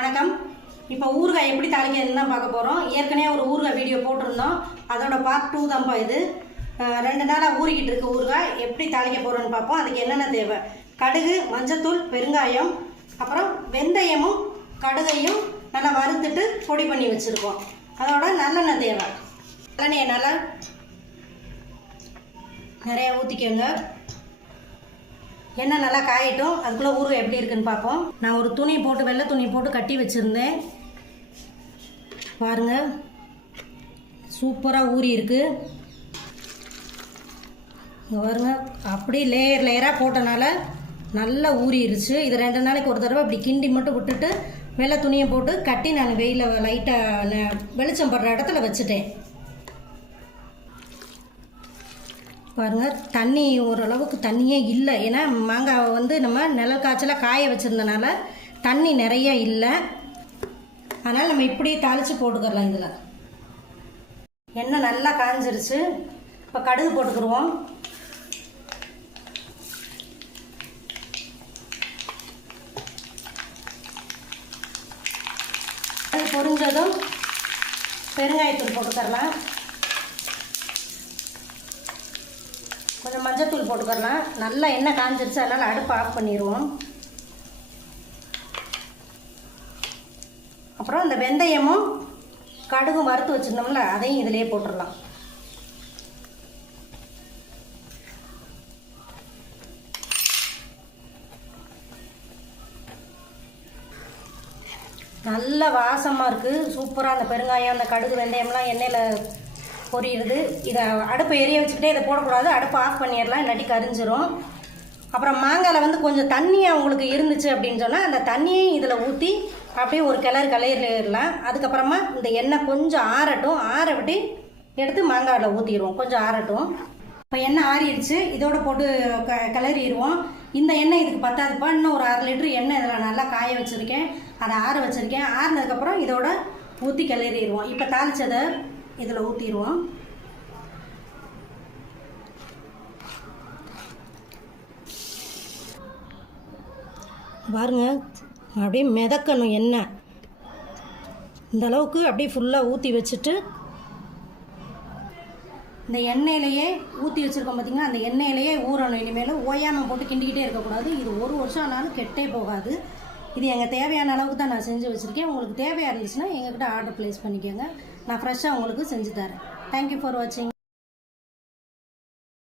வணக்கம். இப்போ ஊறுகாய் எப்படி தாளிக்கிறதுன்னு தான் பார்க்க போகிறோம். ஏற்கனவே ஒரு ஊறுகாய் வீடியோ போட்டிருந்தோம். அதோட பார்ட் 2 தான்ப்பா இது. 2 நாளாக ஊறிக்கிட்டு இருக்கு ஊறுகாய். எப்படி தாளிக்க போகிறோன்னு பார்ப்போம். அதுக்கு என்னென்ன தேவை: கடுகு, மஞ்சத்தூள், பெருங்காயம், அப்புறம் வெந்தயமும் கடுகையும் நல்லா வறுத்துட்டு பொடி பண்ணி வச்சுருக்கோம். அதோட நல்லெண்ணெய் தேவை. நல்லெண்ணெயை நல்லா நிறையா ஊற்றிக்கோங்க. எண்ணெய் நல்லா காயட்டும். அதுக்குள்ளே ஊறுகாய் எப்படி இருக்குன்னு பார்ப்போம். நான் ஒரு துணி போட்டு, வெள்ளை துணி போட்டு கட்டி வச்சுருந்தேன். பாருங்கள், சூப்பராக ஊறி இருக்குது. இங்கே பாருங்க, அப்படியே லேயர் லேயராக போட்டனால நல்லா ஊறிடுச்சு. இது 2 நாளைக்கு ஒரு தடவை இப்படி கிண்டி மட்டும் விட்டுட்டு வெள்ளை துணியை போட்டு கட்டி நான் வெயிலில் லைட்டாக வெளிச்சம் படுற இடத்துல வச்சுட்டேன். பாருங்கள், தண்ணி ஓரளவுக்கு தண்ணியே இல்லை. ஏன்னா மாங்காவை வந்து நம்ம நிழல் காய்ச்சலாக காய வச்சுருந்தனால தண்ணி நிறைய இல்லை. அதனால் நம்ம இப்படியே தாளித்து போட்டுக்கிறலாம். இதில் எண்ணெய் நல்லா காஞ்சிருச்சு. இப்போ கடுகு போட்டுக்கிடுவோம். அது பொரிஞ்சதும் பெருங்காயத்தூள் போட்டுக்கிறலாம். கொஞ்சம் மஞ்சத்தூள் போட்டுக்கலாம். நல்லா எண்ணெய் காஞ்சிருச்சு, அதனால் அடுப்பு ஆஃப் பண்ணிடுவோம். அப்புறம் இந்த வெந்தயமும் கடுகும் வறுத்து வச்சுருந்தோம்ல, அதையும் இதிலே போட்டுடலாம். நல்ல வாசமாக இருக்குது. சூப்பராக அந்த பெருங்காயம், அந்த கடுகு, வெந்தயம்லாம் எண்ணெயில் பொரியுது. இதை அடுப்பை எரிய வச்சுக்கிட்டே இதை போடக்கூடாது. அடுப்பை ஆஃப் பண்ணிடலாம், இல்லாட்டி கரிஞ்சிரும். அப்புறம் மாங்காயில் வந்து கொஞ்சம் தண்ணியாக உங்களுக்கு இருந்துச்சு அப்படின்னு சொன்னால் அந்த தண்ணியையும் இதில் ஊற்றி அப்படியே ஒரு கிளறிடலாம். அதுக்கப்புறமா இந்த எண்ணெய் கொஞ்சம் ஆறட்டும். ஆற விட்டு எடுத்து மாங்காயில் ஊற்றிடுவோம். கொஞ்சம் ஆறட்டும். இப்போ எண்ணெய் ஆறிடுச்சு. இதோட போட்டு கிளறிடுவோம். இந்த எண்ணெய் இதுக்கு பத்தாதுப்பா. இன்னும் ஒரு 1/2 லிட்டர் எண்ணெய் இதில் நல்லா காய வச்சுருக்கேன். அதை ஆற வச்சுருக்கேன். ஆறினதுக்கப்புறம் இதோட ஊற்றி கிளறிடுவோம். இப்போ தாளித்ததை இதில் ஊற்றிடுவோம். பாருங்க, அப்படியே மிதக்கணும் எண்ணெய். இந்த அளவுக்கு அப்படியே ஃபுல்லாக ஊற்றி வச்சுட்டு இந்த எண்ணெயிலையே ஊற்றி வச்சுருக்கோம் பார்த்திங்கன்னா, அந்த எண்ணெயிலையே ஊறணும். இனிமேல் ஓயாமல் போட்டு கிண்டிக்கிட்டே இருக்கக்கூடாது. இது 1 வருஷம் ஆனாலும் கெட்டே போகாது. இது எங்கள் தேவையான அளவுக்கு தான் நான் செஞ்சு வச்சுருக்கேன். உங்களுக்கு தேவையாக இருந்துச்சுன்னா எங்கள்கிட்ட ஆர்டர் ப்ளேஸ் பண்ணிக்கோங்க. நான் ஃப்ரெஷ்ஷாக உங்களுக்கு செஞ்சு தரேன். தேங்க்யூ ஃபார் வாட்சிங்.